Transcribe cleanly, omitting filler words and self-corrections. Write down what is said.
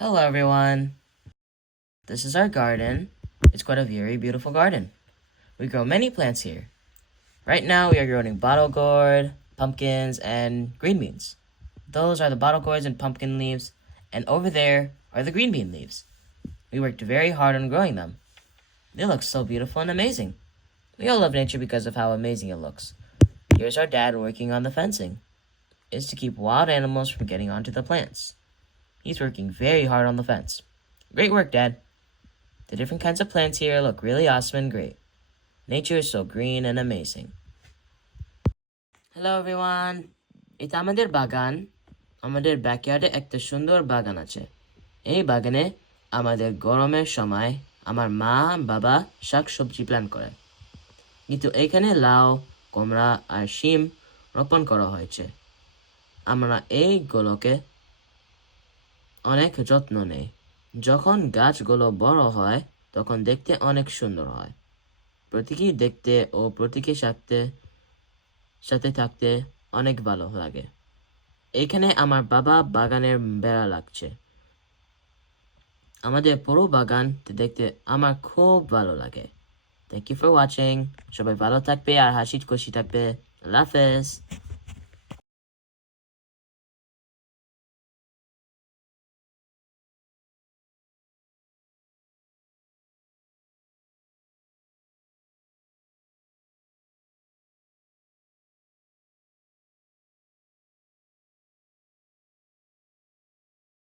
Hello everyone. This is our garden. It's quite a very beautiful garden. We grow many plants here. Right now we are growing bottle gourd, pumpkins, and green beans. Those are the bottle gourds and pumpkin leaves, and over there are the green bean leaves. We worked very hard on growing them. They look so beautiful and amazing. We all love nature because of how amazing it looks. Here's our dad working on the fencing. It's to keep wild animals from getting onto the plants. He's working very hard on the fence. Great work, Dad. The different kinds of plants here look really awesome and great. Nature is so green and amazing. Hello everyone. এটা আমাদের বাগান। আমাদের ব্যাকইয়ার্ডে একটা সুন্দর বাগান আছে। এই বাগানে আমাদের গরমের সময় আমার মা বাবা শাকসবজি প্ল্যান করে। কিন্তু এখানে লাউ, কুমড়া আর শিম রোপণ করা হয়েছে। আমরা এইগুলোকে অনেক যত্ন নেই। যখন গাছগুলো বড় হয় তখন দেখতে অনেক সুন্দর হয়। প্রতীকী দেখতে ও প্রতীকের সাথে থাকতে অনেক ভালো লাগে। এখানে আমার বাবা বাগানের বেড়া লাগছে। আমাদের পুরো বাগান দেখতে আমার খুব ভালো লাগে। Thank you for watching. সবাই ভালো থাকবে আর হাসি খুশি থাকবে। আল্লাহ হাফেজ।